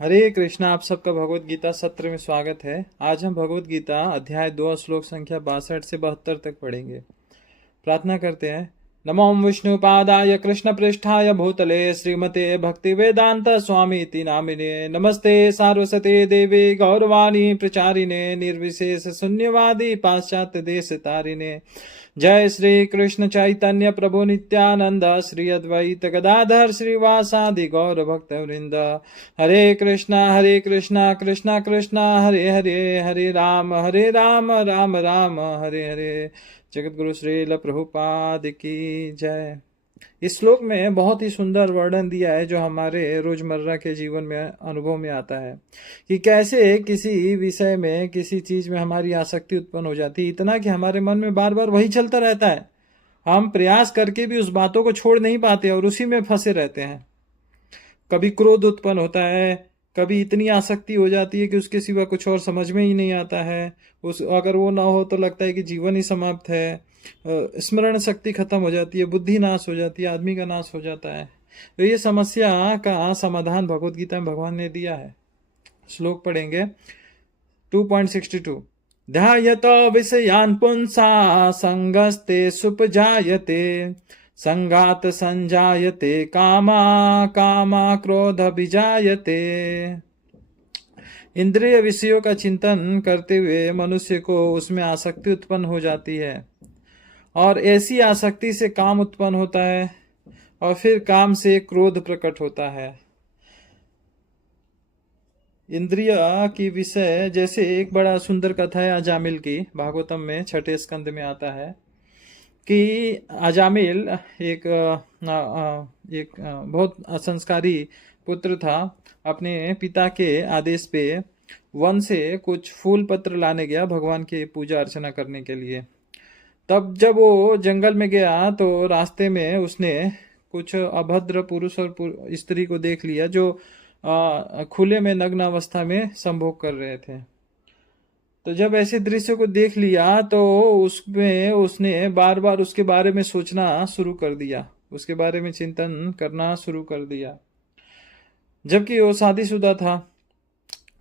हरे कृष्णा। आप सबका भगवत गीता सत्र में स्वागत है। आज हम भगवत गीता अध्याय 2 श्लोक संख्या 62 से 72 तक पढ़ेंगे। प्रार्थना करते हैं। नमो विष्णुपादाय कृष्ण पृष्ठाय भूतले श्रीमते भक्ति वेदांत स्वामी इति नामिने नमस्ते सारस्वते देवे गौरवाणी प्रचारिणे निर्विशेष शून्यवादी पाश्चात्य देश तारिणे। जय श्री कृष्ण चैतन्य प्रभु नित्यानंद श्री अद्वैत गदाधर श्रीवासादि गौर भक्त वृंद। हरे कृष्णा कृष्णा कृष्णा हरे हरे, हरे राम राम राम हरे हरे। जगत गुरु श्रील प्रभुपाद की जय। इस श्लोक में बहुत ही सुंदर वर्णन दिया है जो हमारे रोजमर्रा के जीवन में अनुभव में आता है कि कैसे किसी विषय में किसी चीज में हमारी आसक्ति उत्पन्न हो जाती है, इतना कि हमारे मन में बार बार वही चलता रहता है। हम प्रयास करके भी उस बातों को छोड़ नहीं पाते और उसी में फंसे रहते हैं। कभी क्रोध उत्पन्न होता है, कभी इतनी आसक्ति हो जाती है कि उसके सिवा कुछ और समझ में ही नहीं आता है। अगर वो ना हो तो लगता है कि जीवन ही समाप्त है। स्मरण शक्ति खत्म हो जाती है, बुद्धि नाश हो जाती है, आदमी का नाश हो जाता है। तो ये समस्या का समाधान भगवत गीता में भगवान ने दिया है। श्लोक पढ़ेंगे 2.62। ध्यायत विषयान् पुंसा संगस्ते सुपजायते संगात संजायते कामा कामा क्रोध विजायते। इंद्रिय विषयों का चिंतन करते हुए मनुष्य को उसमें आसक्ति उत्पन्न हो जाती है और ऐसी आसक्ति से काम उत्पन्न होता है और फिर काम से क्रोध प्रकट होता है। इंद्रिय की विषय जैसे एक बड़ा सुंदर कथा है अजामिल की, भागवतम में 6 स्कंद में आता है कि अजामिल एक बहुत असंस्कारी पुत्र था। अपने पिता के आदेश पे वन से कुछ फूल पत्र लाने गया भगवान की पूजा अर्चना करने के लिए। तब जब वो जंगल में गया तो रास्ते में उसने कुछ अभद्र पुरुष और स्त्री को देख लिया जो खुले में नग्न अवस्था में संभोग कर रहे थे। तो जब ऐसे दृश्य को देख लिया तो उसमें उसने बार बार उसके बारे में सोचना शुरू कर दिया, उसके बारे में चिंतन करना शुरू कर दिया। जबकि वो शादीशुदा था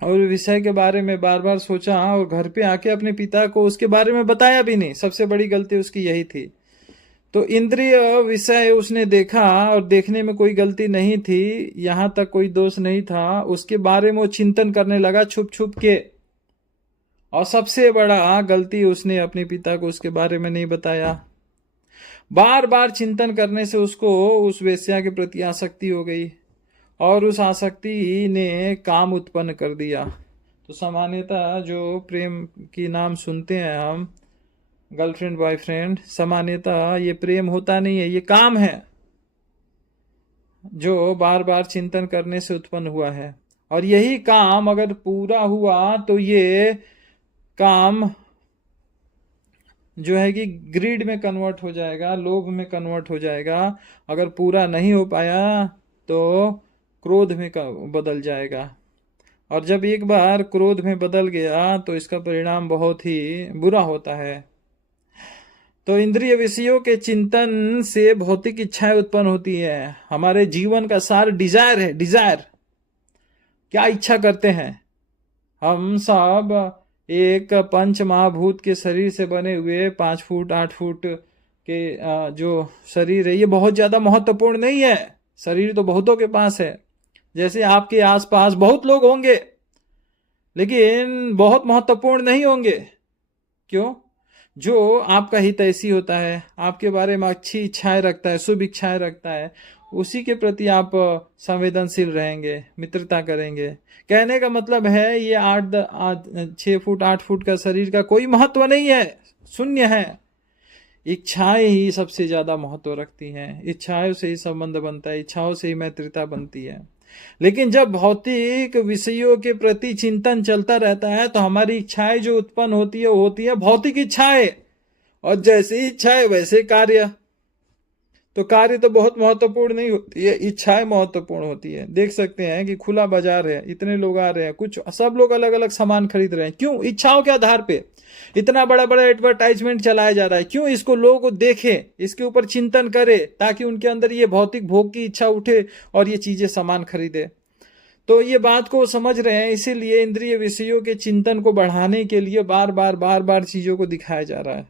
और विषय के बारे में बार बार सोचा और घर पे आके अपने पिता को उसके बारे में बताया भी नहीं। सबसे बड़ी गलती उसकी यही थी। तो इंद्रिय विषय उसने देखा और देखने में कोई गलती नहीं थी, यहां तक कोई दोष नहीं था। उसके बारे में वो चिंतन करने लगा छुप छुप के, और सबसे बड़ा गलती उसने अपने पिता को उसके बारे में नहीं बताया। बार बार चिंतन करने से उसको उस वेश्या के प्रति आसक्ति हो गई और उस आसक्ति ने काम उत्पन्न कर दिया। तो सामान्यतः जो प्रेम की नाम सुनते हैं हम, गर्लफ्रेंड बॉयफ्रेंड, सामान्यतः ये प्रेम होता नहीं है, ये काम है जो बार बार चिंतन करने से उत्पन्न हुआ है। और यही काम अगर पूरा हुआ तो ये काम जो है कि ग्रीड में कन्वर्ट हो जाएगा, लोभ में कन्वर्ट हो जाएगा। अगर पूरा नहीं हो पाया तो क्रोध में बदल जाएगा, और जब एक बार क्रोध में बदल गया तो इसका परिणाम बहुत ही बुरा होता है। तो इंद्रिय विषयों के चिंतन से भौतिक इच्छाएं उत्पन्न होती है। हमारे जीवन का सार डिजायर है। डिजायर क्या इच्छा करते हैं हम सब? एक पंच महाभूत के शरीर से बने हुए 5 फुट 8 फुट के जो शरीर है, ये बहुत ज्यादा महत्वपूर्ण नहीं है। शरीर तो बहुतों के पास है, जैसे आपके आसपास बहुत लोग होंगे, लेकिन बहुत महत्वपूर्ण नहीं होंगे। क्यों? जो आपका हितैषी होता है, आपके बारे में अच्छी इच्छाएं रखता है, शुभ इच्छाएं रखता है, उसी के प्रति आप संवेदनशील रहेंगे, मित्रता करेंगे। कहने का मतलब है ये 6 फुट 8 फुट का शरीर का कोई महत्व नहीं है, शून्य है। इच्छाएं ही सबसे ज्यादा महत्व रखती हैं। इच्छाओं से ही संबंध बनता है, इच्छाओं से ही मैत्रिता बनती है। लेकिन जब भौतिक विषयों के प्रति चिंतन चलता रहता है तो हमारी इच्छाएं जो उत्पन्न होती है वो होती है भौतिक इच्छाएं, और जैसी इच्छाएं वैसे कार्य। तो कार्य तो बहुत महत्वपूर्ण नहीं होती है, इच्छाएं महत्वपूर्ण होती है। देख सकते हैं कि खुला बाजार है, इतने लोग आ रहे हैं, कुछ सब लोग अलग अलग सामान खरीद रहे हैं। क्यों? इच्छाओं के आधार पे इतना बड़ा बड़ा एडवर्टाइजमेंट चलाया जा रहा है। क्यों? इसको लोग देखें, इसके ऊपर चिंतन करें, ताकि उनके अंदर ये भौतिक भोग की इच्छा उठे और ये चीजें सामान खरीदे। तो ये बात को समझ रहे हैं, इसीलिए इंद्रिय विषयों के चिंतन को बढ़ाने के लिए बार बार चीजों को दिखाया जा रहा है।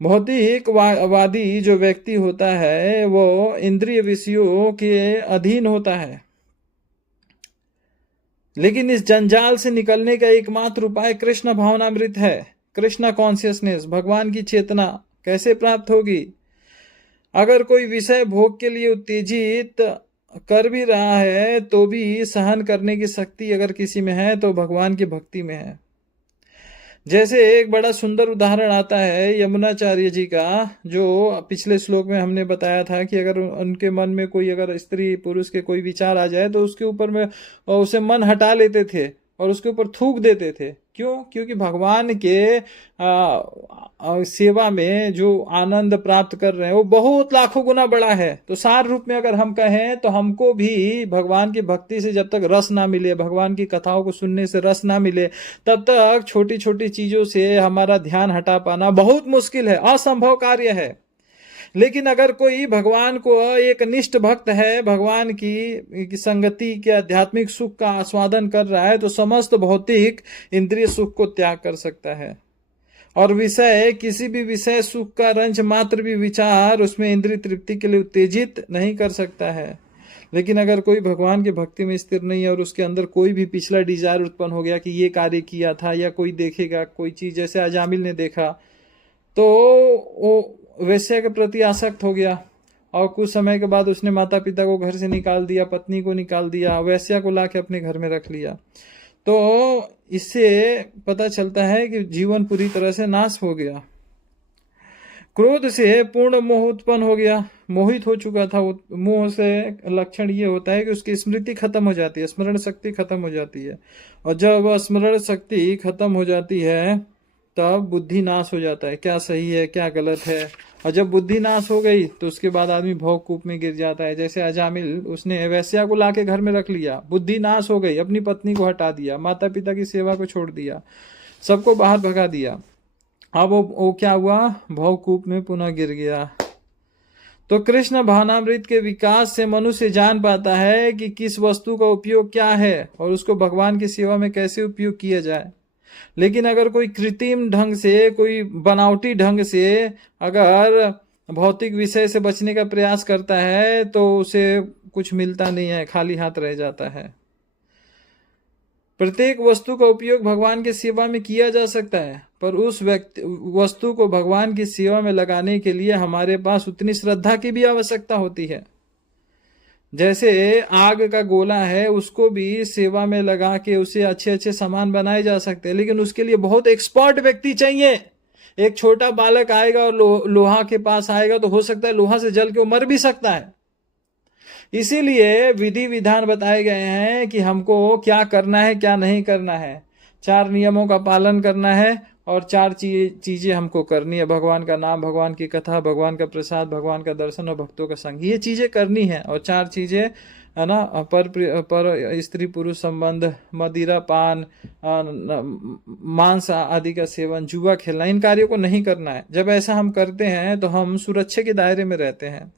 भौतिकवादी जो व्यक्ति होता है वो इंद्रिय विषयों के अधीन होता है, लेकिन इस जंजाल से निकलने का एकमात्र उपाय कृष्ण भावनामृत है। कृष्ण कॉन्शियसनेस, भगवान की चेतना कैसे प्राप्त होगी? अगर कोई विषय भोग के लिए उत्तेजित कर भी रहा है तो भी सहन करने की शक्ति अगर किसी में है तो भगवान की भक्ति में है। जैसे एक बड़ा सुंदर उदाहरण आता है यमुनाचार्य जी का, जो पिछले श्लोक में हमने बताया था कि अगर उनके मन में कोई अगर स्त्री पुरुष के कोई विचार आ जाए तो उसके ऊपर में उसे मन हटा लेते थे और उसके ऊपर थूक देते थे। क्यों? क्योंकि भगवान के सेवा में जो आनंद प्राप्त कर रहे हैं वो बहुत लाखों गुना बड़ा है। तो सार रूप में अगर हम कहें तो हमको भी भगवान की भक्ति से जब तक रस ना मिले, भगवान की कथाओं को सुनने से रस ना मिले, तब तक छोटी छोटी चीजों से हमारा ध्यान हटा पाना बहुत मुश्किल है, असंभव कार्य है। लेकिन अगर कोई भगवान को एक निष्ठ भक्त है, भगवान की संगति के आध्यात्मिक सुख का आस्वादन कर रहा है, तो समस्त भौतिक इंद्रिय सुख को त्याग कर सकता है। और विषय, किसी भी विषय सुख का रंज मात्र भी विचार उसमें इंद्रिय तृप्ति के लिए उत्तेजित नहीं कर सकता है। लेकिन अगर कोई भगवान की भक्ति में स्थिर नहीं है और उसके अंदर कोई भी पिछला डिजायर उत्पन्न हो गया कि ये कार्य किया था या कोई देखेगा कोई चीज, जैसे अजामिल ने देखा तो वो वैश्य के प्रति आसक्त हो गया और कुछ समय के बाद उसने माता पिता को घर से निकाल दिया, पत्नी को निकाल दिया, वैश्या को लाके अपने घर में रख लिया। तो इससे पता चलता है कि जीवन पूरी तरह से नाश हो गया। क्रोध से पूर्ण मोह उत्पन्न हो गया, मोहित हो चुका था वो। मोह से लक्षण ये होता है कि उसकी स्मृति खत्म हो जाती है, स्मरण शक्ति खत्म हो जाती है। और जब स्मरण शक्ति खत्म हो जाती है तब बुद्धि नाश हो जाता है, क्या सही है क्या गलत है। और जब बुद्धि नाश हो गई तो उसके बाद आदमी भोग कूप में गिर जाता है। जैसे अजामिल, उसने वैश्या को लाके घर में रख लिया, बुद्धि नाश हो गई, अपनी पत्नी को हटा दिया, माता पिता की सेवा को छोड़ दिया, सबको बाहर भगा दिया। अब वो क्या हुआ? भोग कूप में पुनः गिर गया। तो कृष्ण भावनामृत के विकास से मनुष्य जान पाता है कि किस वस्तु का उपयोग क्या है और उसको भगवान की सेवा में कैसे उपयोग किया जाए। लेकिन अगर कोई कृत्रिम ढंग से, कोई बनावटी ढंग से अगर भौतिक विषय से बचने का प्रयास करता है तो उसे कुछ मिलता नहीं है, खाली हाथ रह जाता है। प्रत्येक वस्तु का उपयोग भगवान की सेवा में किया जा सकता है, पर उस वस्तु को भगवान की सेवा में लगाने के लिए हमारे पास उतनी श्रद्धा की भी आवश्यकता होती है। जैसे आग का गोला है, उसको भी सेवा में लगा के उसे अच्छे अच्छे सामान बनाए जा सकते हैं, लेकिन उसके लिए बहुत एक्सपर्ट व्यक्ति चाहिए। एक छोटा बालक आएगा और लोहा के पास आएगा तो हो सकता है लोहा से जल के वो मर भी सकता है। इसीलिए विधि विधान बताए गए हैं कि हमको क्या करना है क्या नहीं करना है। 4 नियमों का पालन करना है और 4 चीजें हमको करनी है। भगवान का नाम, भगवान की कथा, भगवान का प्रसाद, भगवान का दर्शन और भक्तों का संग, ये चीजें करनी है। और 4 चीजें है ना, पर स्त्री पुरुष संबंध, मदिरा पान, मांस आदि का सेवन, जुआ खेलना, इन कार्यों को नहीं करना है। जब ऐसा हम करते हैं तो हम सुरक्षा के दायरे में रहते हैं।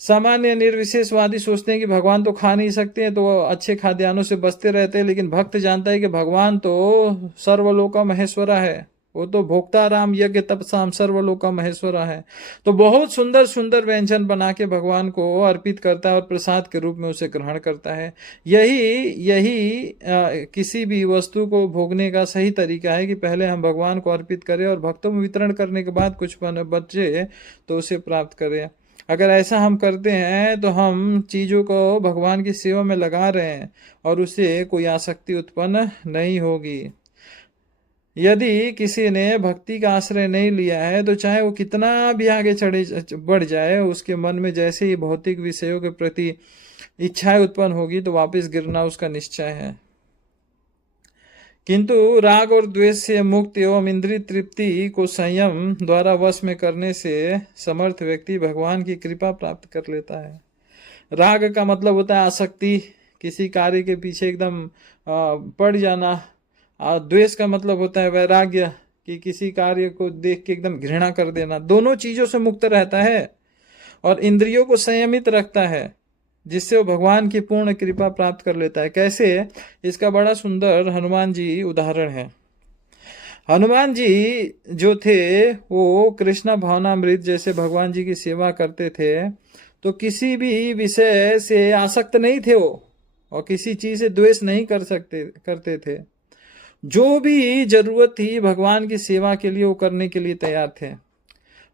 सामान्य निर्विशेषवादी सोचते हैं कि भगवान तो खा नहीं सकते हैं, तो वो अच्छे खाद्यान्नों से बचते रहते हैं। लेकिन भक्त जानता है कि भगवान तो सर्वलोका महेश्वरा है, वो तो भोक्ता राम यज्ञ तपसाम सर्वलोका महेश्वरा है। तो बहुत सुंदर सुंदर व्यंजन बना के भगवान को अर्पित करता है और प्रसाद के रूप में उसे ग्रहण करता है। यही किसी भी वस्तु को भोगने का सही तरीका है कि पहले हम भगवान को अर्पित करें और भक्तों में वितरण करने के बाद कुछ बचे तो उसे प्राप्त करें। अगर ऐसा हम करते हैं तो हम चीजों को भगवान की सेवा में लगा रहे हैं और उसे कोई आसक्ति उत्पन्न नहीं होगी। यदि किसी ने भक्ति का आश्रय नहीं लिया है तो चाहे वो कितना भी आगे बढ़ जाए, उसके मन में जैसे ही भौतिक विषयों के प्रति इच्छाएं उत्पन्न होगी तो वापस गिरना उसका निश्चय है। किंतु राग और द्वेष से मुक्त एवं इंद्रिय तृप्ति को संयम द्वारा वश में करने से समर्थ व्यक्ति भगवान की कृपा प्राप्त कर लेता है। राग का मतलब होता है आसक्ति, किसी कार्य के पीछे एकदम पड़ जाना। और द्वेष का मतलब होता है वैराग्य, कि किसी कार्य को देख के एकदम घृणा कर देना। दोनों चीजों से मुक्त रहता है और इंद्रियों को संयमित रखता है। जिससे वो भगवान की पूर्ण कृपा प्राप्त कर लेता है। कैसे? इसका बड़ा सुंदर हनुमान जी उदाहरण है। हनुमान जी जो थे वो कृष्ण भावनामृत जैसे भगवान जी की सेवा करते थे, तो किसी भी विषय से आसक्त नहीं थे वो, और किसी चीज से द्वेष नहीं करते थे। जो भी जरूरत थी भगवान की सेवा के लिए वो करने के लिए तैयार थे।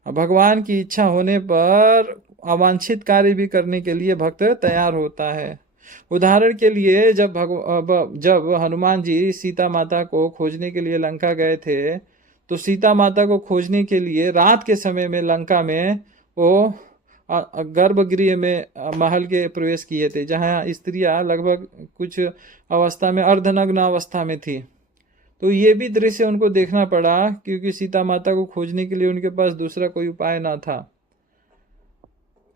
भगवान की इच्छा होने पर अवांछित कार्य भी करने के लिए भक्त तैयार होता है। उदाहरण के लिए जब हनुमान जी सीता माता को खोजने के लिए लंका गए थे, तो सीता माता को खोजने के लिए रात के समय में लंका में वो गर्भगृह में महल के प्रवेश किए थे, जहाँ स्त्रियां लगभग कुछ अवस्था में अर्धनग्न अवस्था में थी। तो ये भी दृश्य उनको देखना पड़ा, क्योंकि सीता माता को खोजने के लिए उनके पास दूसरा कोई उपाय ना था।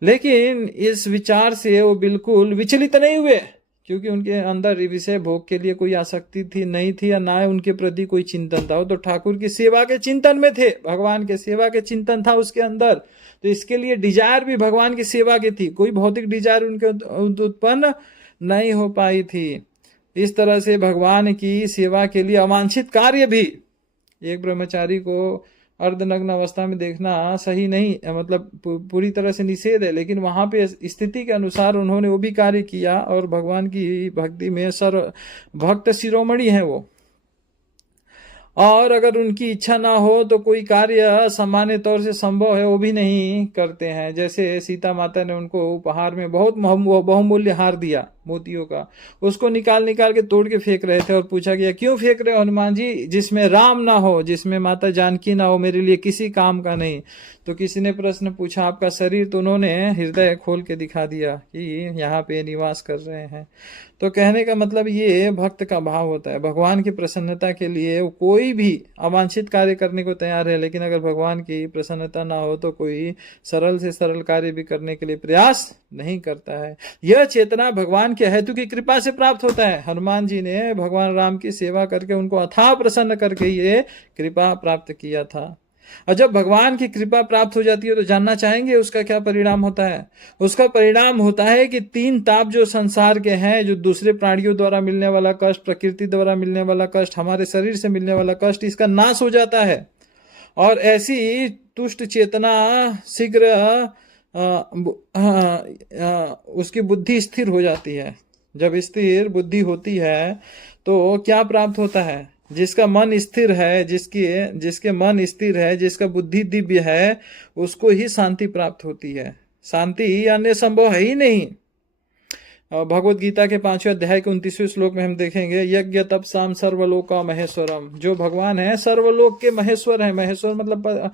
लेकिन इस विचार से वो बिल्कुल विचलित नहीं हुए, क्योंकि उनके अंदर विषय भोग के लिए कोई आसक्ति थी नहीं थी, या ना उनके प्रति कोई चिंतन था। वो तो ठाकुर की सेवा के चिंतन में थे, भगवान के सेवा के चिंतन था उसके अंदर। तो इसके लिए डिजायर भी भगवान की सेवा की थी, कोई भौतिक डिजायर उनके उत्पन्न नहीं हो पाई थी। इस तरह से भगवान की सेवा के लिए अवांछित कार्य भी, एक ब्रह्मचारी को अर्धनग्न अवस्था में देखना सही नहीं, मतलब पूरी तरह से निषेध है, लेकिन वहां पे स्थिति के अनुसार उन्होंने वो भी कार्य किया, और भगवान की भक्ति में भक्त शिरोमणि है वो। और अगर उनकी इच्छा ना हो तो कोई कार्य सामान्य तौर से संभव है वो भी नहीं करते हैं। जैसे सीता माता ने उनको उपहार में बहुत बहुमूल्य हार दिया मोतियों का, उसको निकाल निकाल के तोड़ के फेंक रहे थे, और पूछा गया क्यों फेंक रहे हो हनुमान जी, जिसमें राम ना हो, जिसमें माता जानकी ना हो, मेरे लिए किसी काम का नहीं। तो किसी ने प्रश्न पूछा आपका शरीर, तो उन्होंने हृदय खोल के दिखा दिया कि यहाँ पे निवास कर रहे हैं। तो कहने का मतलब ये भक्त का भाव होता है, भगवान की प्रसन्नता के लिए वो कोई भी अवांछित कार्य करने को तैयार है, लेकिन अगर भगवान की प्रसन्नता ना हो तो कोई सरल से सरल कार्य भी करने के लिए प्रयास नहीं करता है। यह चेतना भगवान के हेतु की कृपा से प्राप्त होता है। हनुमान जी ने भगवान राम की सेवा करके उनको अथाह प्रसन्न करके ये कृपा प्राप्त किया था। और जब भगवान की कृपा प्राप्त हो जाती है तो जानना चाहेंगे उसका क्या परिणाम होता है। उसका परिणाम होता है कि तीन ताप जो संसार के हैं, जो दूसरे प्राणियों द्वारा मिलने वाला कष्ट, प्रकृति द्वारा मिलने वाला कष्ट, हमारे शरीर से मिलने वाला कष्ट, इसका नाश हो जाता है। और ऐसी तुष्ट चेतना शीघ्र उसकी बुद्धि स्थिर हो जाती है। जब स्थिर बुद्धि होती है तो क्या प्राप्त होता है? जिसका मन स्थिर है, जिसके मन स्थिर है, जिसका बुद्धि दिव्य है, उसको ही शांति प्राप्त होती है। शांति अन्य संभव है ही नहीं। भगवत गीता के 5वें अध्याय के 29वें श्लोक में हम देखेंगे, यज्ञ तपसाम सर्वलोका महेश्वरम। जो भगवान है सर्वलोक के महेश्वर है। महेश्वर मतलब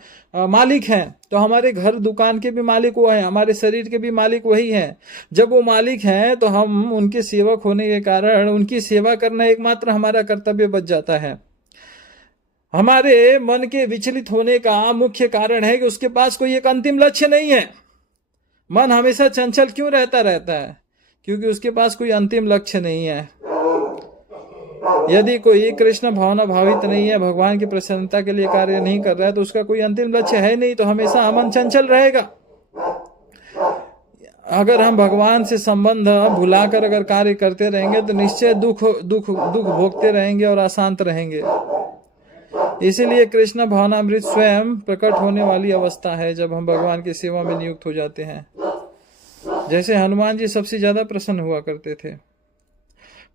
मालिक हैं। तो हमारे घर दुकान के भी मालिक वो है, हमारे शरीर के भी मालिक वही है। जब वो मालिक हैं तो हम उनके सेवक होने के कारण उनकी सेवा करना एकमात्र हमारा कर्तव्य बच जाता है। हमारे मन के विचलित होने का मुख्य कारण है कि उसके पास कोई एक अंतिम लक्ष्य नहीं है। मन हमेशा चंचल क्यों रहता है? क्योंकि उसके पास कोई अंतिम लक्ष्य नहीं है। यदि कोई कृष्ण भावना भावित नहीं है, भगवान की प्रसन्नता के लिए कार्य नहीं कर रहा है, तो उसका कोई अंतिम लक्ष्य है नहीं, तो हमेशा मन चंचल रहेगा। अगर हम भगवान से संबंध भुलाकर अगर कार्य करते रहेंगे तो निश्चय दुख भोगते रहेंगे और अशांत रहेंगे। इसीलिए कृष्ण भावनामृत स्वयं प्रकट होने वाली अवस्था है जब हम भगवान की सेवा में नियुक्त हो जाते हैं। जैसे हनुमान जी सबसे ज्यादा प्रसन्न हुआ करते थे।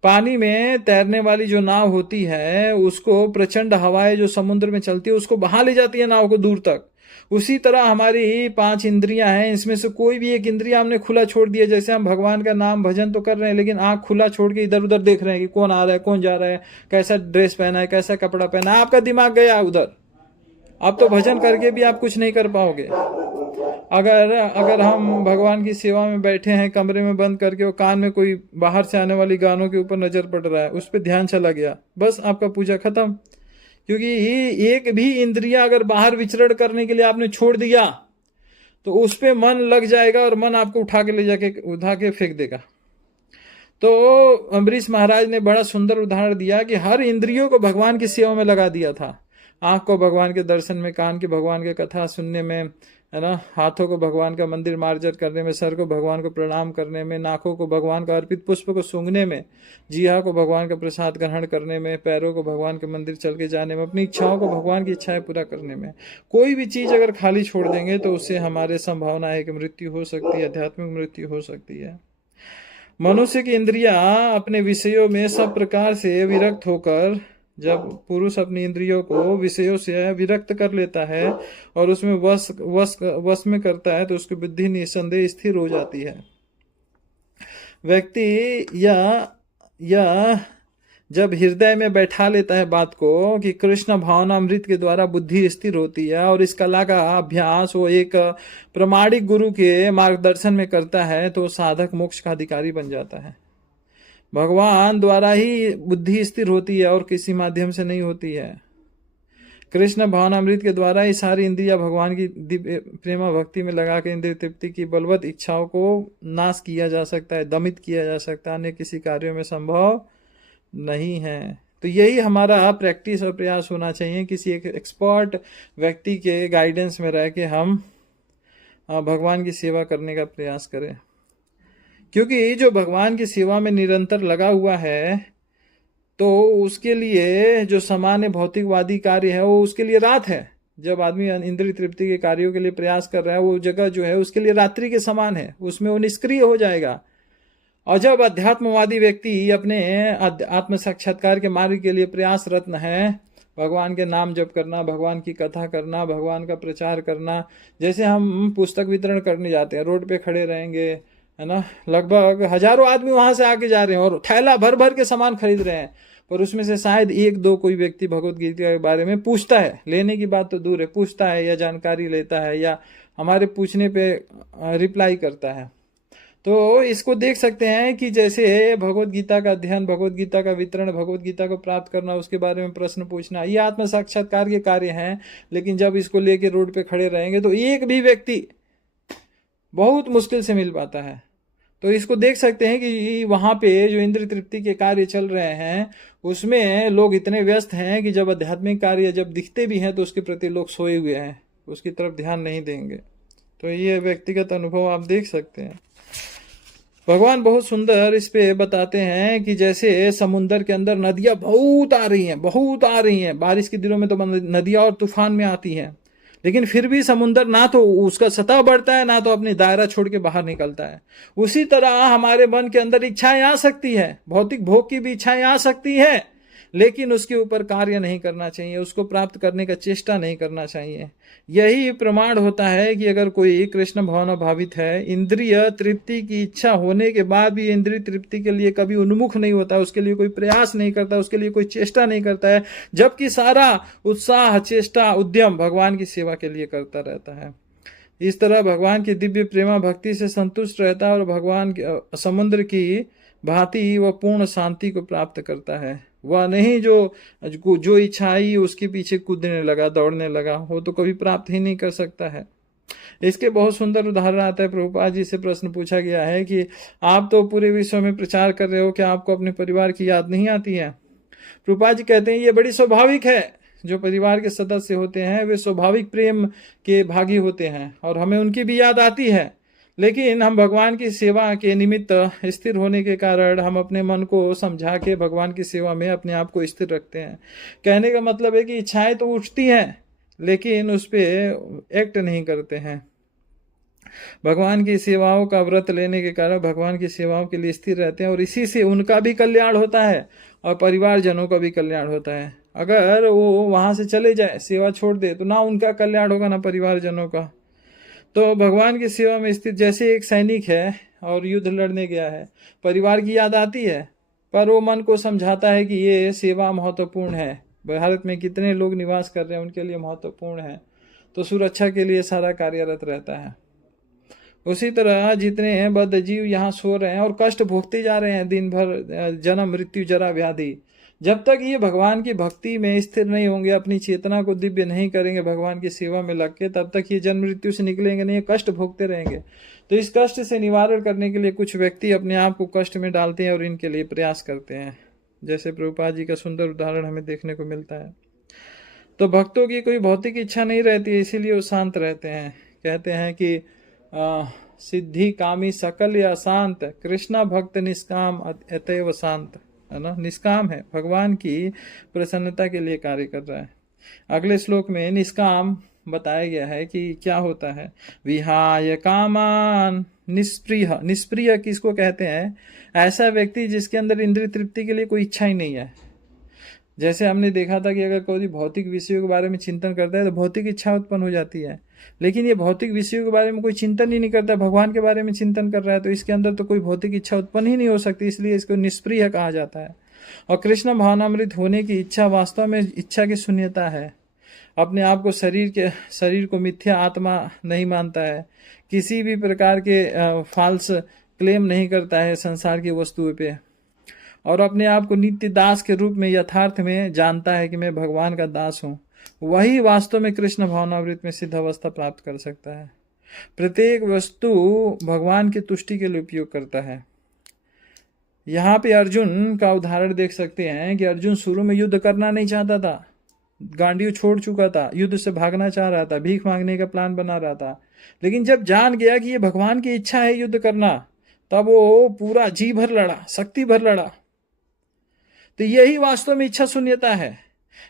पानी में तैरने वाली जो नाव होती है उसको प्रचंड हवाएं जो समुद्र में चलती है उसको बहा ले जाती है नाव को दूर तक। उसी तरह हमारी 5 इंद्रियां हैं, इसमें से कोई भी एक इंद्रिया हमने खुला छोड़ दिया। जैसे हम भगवान का नाम भजन तो कर रहे हैं, लेकिन आंख खुला छोड़ के इधर उधर देख रहे हैं कि कौन आ रहा है, कौन जा रहा है, कैसा ड्रेस पहना है, कैसा कपड़ा पहना है, आपका दिमाग गया उधर। अब तो भजन करके भी आप कुछ नहीं कर पाओगे। अगर हम भगवान की सेवा में बैठे हैं कमरे में बंद करके, वो कान में कोई बाहर से आने वाली गानों के ऊपर नजर पड़ रहा है, उस पर ध्यान चला गया, बस आपका पूजा खत्म। क्योंकि एक भी इंद्रिया अगर बाहर विचरण करने के लिए आपने छोड़ दिया तो उस पे मन लग जाएगा और मन आपको उठा के फेंक देगा। तो अम्बरीश महाराज ने बड़ा सुंदर उदाहरण दिया कि हर इंद्रियों को भगवान की सेवा में लगा दिया था। आँख को भगवान के दर्शन में, कान की भगवान के कथा सुनने में, है ना, हाथों को भगवान का मंदिर मार्जर करने में, सर को भगवान को प्रणाम करने में, नाकों को भगवान का अर्पित पुष्प को सूंघने में, जीहा को भगवान का प्रसाद ग्रहण करने में, पैरों को भगवान के मंदिर चल के जाने में, अपनी इच्छाओं को भगवान की इच्छाएं पूरा करने में। कोई भी चीज अगर खाली छोड़ देंगे तो उससे हमारे संभावना है कि मृत्यु हो सकती है, आध्यात्मिक मृत्यु हो सकती है। मनुष्य की इंद्रियां अपने विषयों में सब प्रकार से विरक्त होकर, जब पुरुष अपनी इंद्रियों को विषयों से विरक्त कर लेता है और उसमें वश में करता है तो उसकी बुद्धि निसंदेह स्थिर हो जाती है। व्यक्ति या जब हृदय में बैठा लेता है बात को कि कृष्ण भावनामृत के द्वारा बुद्धि स्थिर होती है और इस कला का अभ्यास वो एक प्रामाणिक गुरु के मार्गदर्शन में करता है, तो साधक मोक्ष का अधिकारी बन जाता है। भगवान द्वारा ही बुद्धि स्थिर होती है और किसी माध्यम से नहीं होती है। कृष्ण भावनामृत के द्वारा ही सारी इंद्रियां भगवान की दिव्य प्रेमा भक्ति में लगा के इंद्रिय तृप्ति की बलवत इच्छाओं को नाश किया जा सकता है, दमित किया जा सकता है, अन्य किसी कार्यों में संभव नहीं है। तो यही हमारा प्रैक्टिस और प्रयास होना चाहिए, किसी एक एक्सपर्ट व्यक्ति के गाइडेंस में रह के हम भगवान की सेवा करने का प्रयास करें। क्योंकि जो भगवान की सेवा में निरंतर लगा हुआ है तो उसके लिए जो सामान्य भौतिकवादी कार्य है वो उसके लिए रात है। जब आदमी इंद्रिय तृप्ति के कार्यों के लिए प्रयास कर रहा है वो जगह जो है उसके लिए रात्रि के समान है, उसमें वो निष्क्रिय हो जाएगा। और जब अध्यात्मवादी व्यक्ति अपने आत्म साक्षात्कार के मार्ग के लिए प्रयासरत है, भगवान के नाम जप करना, भगवान की कथा करना, भगवान का प्रचार करना, जैसे हम पुस्तक वितरण करने जाते हैं, रोड पे खड़े रहेंगे, है ना, लगभग हजारों आदमी वहां से आके जा रहे हैं और थैला भर भर के सामान खरीद रहे हैं, पर उसमें से शायद एक दो कोई व्यक्ति भगवत गीता के बारे में पूछता है, लेने की बात तो दूर है, पूछता है या जानकारी लेता है या हमारे पूछने पे रिप्लाई करता है। तो इसको देख सकते हैं कि जैसे भगवत गीता का अध्ययन, भगवत गीता का वितरण, भगवत गीता को प्राप्त करना, उसके बारे में प्रश्न पूछना, ये आत्म साक्षात्कार के कार्य हैं। लेकिन जब इसको लेके रोड पे खड़े रहेंगे तो एक भी व्यक्ति बहुत मुश्किल से मिल पाता है। तो इसको देख सकते हैं कि वहां पे जो इंद्रिय तृप्ति के कार्य चल रहे हैं उसमें लोग इतने व्यस्त हैं कि जब आध्यात्मिक कार्य जब दिखते भी हैं तो उसके प्रति लोग सोए हुए हैं, उसकी तरफ ध्यान नहीं देंगे। तो ये व्यक्तिगत अनुभव आप देख सकते हैं। भगवान बहुत सुंदर इस पे बताते हैं कि जैसे समुन्द्र के अंदर नदियां बहुत आ रही हैं, बारिश के दिनों में तो नदियां और तूफान में आती हैं, लेकिन फिर भी समुन्द्र ना तो उसका सतह बढ़ता है ना तो अपनी दायरा छोड़ के बाहर निकलता है। उसी तरह हमारे मन के अंदर इच्छाएं आ सकती है, भौतिक भोग की भी इच्छाएं आ सकती है, लेकिन उसके ऊपर कार्य नहीं करना चाहिए, उसको प्राप्त करने का चेष्टा नहीं करना चाहिए। यही प्रमाण होता है कि अगर कोई कृष्ण भावना भावित है, इंद्रिय तृप्ति की इच्छा होने के बाद भी इंद्रिय तृप्ति के लिए कभी उन्मुख नहीं होता, उसके लिए कोई प्रयास नहीं करता, उसके लिए कोई चेष्टा नहीं करता है, जबकि सारा उत्साह, चेष्टा, उद्यम भगवान की सेवा के लिए करता रहता है। इस तरह भगवान की दिव्य प्रेमा भक्ति से संतुष्ट रहता है और भगवान के समुद्र की भांति वह पूर्ण शांति को प्राप्त करता है। वह नहीं जो इच्छा आई उसके पीछे कूदने लगा, दौड़ने लगा, वो तो कभी प्राप्त ही नहीं कर सकता है। इसके बहुत सुंदर उदाहरण आता है। प्रभुपाद जी से प्रश्न पूछा गया है कि आप तो पूरे विश्व में प्रचार कर रहे हो, क्या आपको अपने परिवार की याद नहीं आती है? प्रभुपाद जी कहते हैं ये बड़ी स्वाभाविक है। जो परिवार के सदस्य होते हैं वे स्वाभाविक प्रेम के भागी होते हैं और हमें उनकी भी याद आती है, लेकिन हम भगवान की सेवा के निमित्त स्थिर होने के कारण हम अपने मन को समझा के भगवान की सेवा में अपने आप को स्थिर रखते हैं। कहने का मतलब है कि इच्छाएं तो उठती हैं लेकिन उस पर एक्ट नहीं करते हैं। भगवान की सेवाओं का व्रत लेने के कारण भगवान की सेवाओं के लिए स्थिर रहते हैं और इसी से उनका भी कल्याण होता है और परिवारजनों का भी कल्याण होता है। अगर वो वहां से चले जाए, सेवा छोड़ दे, तो ना उनका कल्याण होगा ना परिवारजनों का। तो भगवान की सेवा में स्थित जैसे एक सैनिक है और युद्ध लड़ने गया है, परिवार की याद आती है पर वो मन को समझाता है कि ये सेवा महत्वपूर्ण है, भारत में कितने लोग निवास कर रहे हैं उनके लिए महत्वपूर्ण है, तो सुरक्षा के लिए सारा कार्यरत रहता है। उसी तरह जितने बद्ध जीव यहाँ सो रहे हैं और कष्ट भोगते जा रहे हैं दिन भर, जन्म मृत्यु जरा व्याधि, जब तक ये भगवान की भक्ति में स्थिर नहीं होंगे, अपनी चेतना को दिव्य नहीं करेंगे भगवान की सेवा में लग के, तब तक ये जन्म मृत्यु से निकलेंगे नहीं, कष्ट भोगते रहेंगे। तो इस कष्ट से निवारण करने के लिए कुछ व्यक्ति अपने आप को कष्ट में डालते हैं और इनके लिए प्रयास करते हैं, जैसे प्रभुपाद जी का सुंदर उदाहरण हमें देखने को मिलता है। तो भक्तों की कोई भौतिक इच्छा नहीं रहती है, इसीलिए वो शांत रहते हैं। कहते हैं कि सिद्धि कामी सकल या शांत, कृष्णा भक्त निष्काम अतएव शांत, है ना। निष्काम है, भगवान की प्रसन्नता के लिए कार्य कर रहा है। अगले श्लोक में निष्काम बताया गया है कि क्या होता है। विहाय कामान निष्प्रिय, निष्प्रिय किसको कहते हैं? ऐसा व्यक्ति जिसके अंदर इंद्रिय तृप्ति के लिए कोई इच्छा ही नहीं है। जैसे हमने देखा था कि अगर कोई भौतिक विषयों के बारे में चिंतन करता है तो भौतिक इच्छा उत्पन्न हो जाती है, लेकिन ये भौतिक विषयों के बारे में कोई चिंतन ही नहीं करता, भगवान के बारे में चिंतन कर रहा है, तो इसके अंदर तो कोई भौतिक इच्छा उत्पन्न ही नहीं हो सकती, इसलिए इसको निष्प्रिय कहा जाता है। और कृष्ण भावनामृत होने की इच्छा वास्तव में इच्छा की शून्यता है। अपने आप को शरीर को मिथ्या आत्मा नहीं मानता है, किसी भी प्रकार के फाल्स क्लेम नहीं करता है संसार की वस्तुओं पे, और अपने आप को नित्य दास के रूप में यथार्थ में जानता है कि मैं भगवान का दास हूँ। वही वास्तव में कृष्ण भावनामृत में सिद्ध अवस्था प्राप्त कर सकता है। प्रत्येक वस्तु भगवान की तुष्टि के लिए उपयोग करता है। यहाँ पे अर्जुन का उदाहरण देख सकते हैं कि अर्जुन शुरू में युद्ध करना नहीं चाहता था, गांडीव छोड़ चुका था, युद्ध से भागना चाह रहा था, भीख मांगने का प्लान बना रहा था, लेकिन जब जान गया कि ये भगवान की इच्छा है युद्ध करना, तब वो पूरा जी भर लड़ा, शक्ति भर लड़ा। तो यही वास्तव में इच्छा शून्यता है।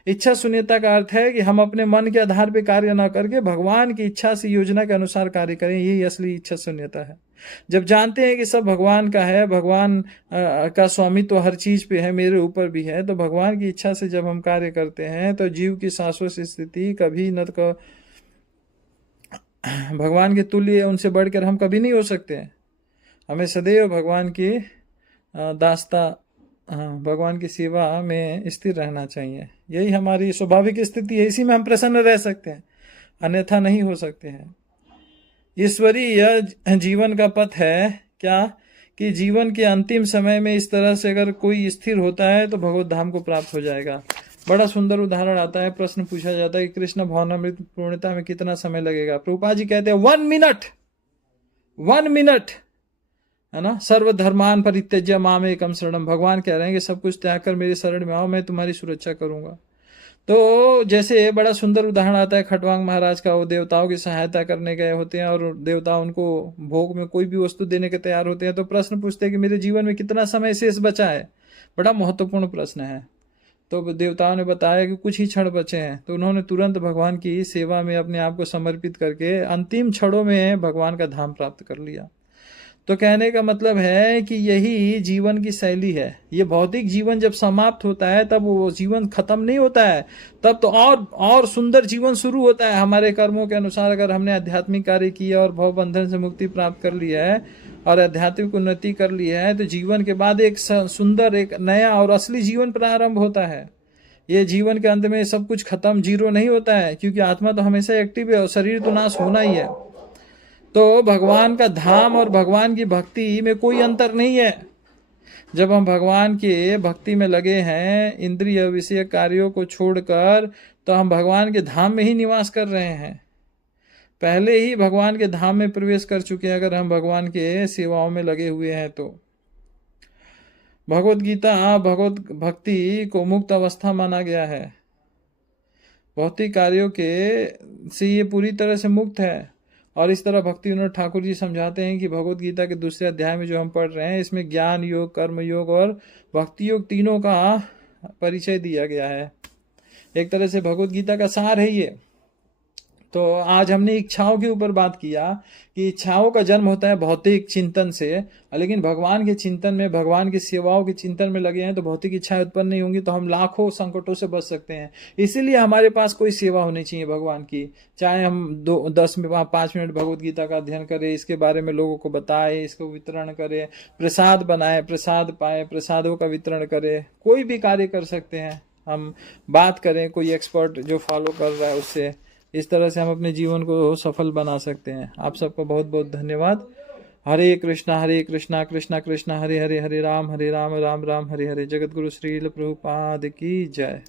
इच्छा शून्यता का अर्थ है कि हम अपने मन के आधार पर कार्य न करके भगवान की इच्छा से योजना के अनुसार कार्य करें, यही असली इच्छा शून्यता है। जब जानते हैं कि सब भगवान का है, भगवान का स्वामित्व हर चीज पे है, मेरे ऊपर भी है, तो भगवान की इच्छा से जब हम कार्य करते हैं तो जीव की शाश्वत स्थिति कभी न भगवान के तुल्य, उनसे बढ़कर हम कभी नहीं हो सकते हैं। हमें सदैव भगवान की दास्ता, भगवान की सेवा में स्थिर रहना चाहिए। यही हमारी स्वाभाविक स्थिति है, इसी में हम प्रसन्न रह सकते हैं, अन्यथा नहीं हो सकते हैं। ईश्वरीय जीवन का पथ है क्या कि जीवन के अंतिम समय में इस तरह से अगर कोई स्थिर होता है तो भगवत धाम को प्राप्त हो जाएगा। बड़ा सुंदर उदाहरण आता है, प्रश्न पूछा जाता है कि कृष्ण भावनामृत पूर्णता में कितना समय लगेगा। प्रभुपाद जी कहते हैं 1 मिनट, 1 मिनट, है ना। सर्वधर्मान परित्यज्य माम एकम शरणम, भगवान कह रहे हैं कि सब कुछ त्याग कर मेरे शरण में आओ, मैं तुम्हारी सुरक्षा करूंगा। तो जैसे बड़ा सुंदर उदाहरण आता है खटवांग महाराज का, वो देवताओं की सहायता करने गए होते हैं और देवता उनको भोग में कोई भी वस्तु देने के तैयार होते हैं, तो प्रश्न पूछते हैं कि मेरे जीवन में कितना समय शेष बचा है। बड़ा महत्वपूर्ण प्रश्न है। तो देवताओं ने बताया कि कुछ ही क्षण बचे हैं, तो उन्होंने तुरंत भगवान की सेवा में अपने आप को समर्पित करके अंतिम क्षणों में भगवान का धाम प्राप्त कर लिया। तो कहने का मतलब है कि यही जीवन की शैली है। ये भौतिक जीवन जब समाप्त होता है तब वो जीवन खत्म नहीं होता है, तब तो और सुंदर जीवन शुरू होता है। हमारे कर्मों के अनुसार अगर हमने आध्यात्मिक कार्य किया और भव बंधन से मुक्ति प्राप्त कर लिया है और आध्यात्मिक उन्नति कर लिया है, तो जीवन के बाद एक सुंदर, एक नया और असली जीवन प्रारंभ होता है। ये जीवन के अंत में सब कुछ खत्म, जीरो नहीं होता है, क्योंकि आत्मा तो हमेशा एक्टिव है और शरीर तो नाश होना ही है। तो भगवान का धाम और भगवान की भक्ति में कोई अंतर नहीं है। जब हम भगवान के भक्ति में लगे हैं, इंद्रिय विषय कार्यों को छोड़कर, तो हम भगवान के धाम में ही निवास कर रहे हैं, पहले ही भगवान के धाम में प्रवेश कर चुके हैं अगर हम भगवान के सेवाओं में लगे हुए हैं तो। भगवत गीता भगवत भक्ति को मुक्त अवस्था माना गया है। भौतिक कार्यों के से ये पूरी तरह से मुक्त है। और इस तरह भक्ति विनोद ठाकुर जी समझाते हैं कि भगवत गीता के दूसरे अध्याय में जो हम पढ़ रहे हैं, इसमें ज्ञान योग, कर्म योग और भक्ति योग तीनों का परिचय दिया गया है। एक तरह से भगवत गीता का सार है ये। तो आज हमने इच्छाओं के ऊपर बात किया कि इच्छाओं का जन्म होता है भौतिक चिंतन से, लेकिन भगवान के चिंतन में, भगवान की सेवाओं के चिंतन में लगे हैं तो भौतिक इच्छाएं उत्पन्न नहीं होंगी, तो हम लाखों संकटों से बच सकते हैं। इसीलिए हमारे पास कोई सेवा होनी चाहिए भगवान की, चाहे हम 5 मिनट भगवत गीता का अध्ययन करें, इसके बारे में लोगों को बताएं, इसको वितरण करें, प्रसाद बनाए, प्रसाद पाए, प्रसादों का वितरण करें, कोई भी कार्य कर सकते हैं। हम बात करें कोई एक्सपर्ट जो फॉलो कर रहा है उससे, इस तरह से हम अपने जीवन को सफल बना सकते हैं। आप सबको बहुत बहुत धन्यवाद। हरे कृष्णा कृष्णा कृष्णा हरे हरे, हरे राम राम राम हरे हरे। जगत गुरु श्रील प्रभुपाद की जय।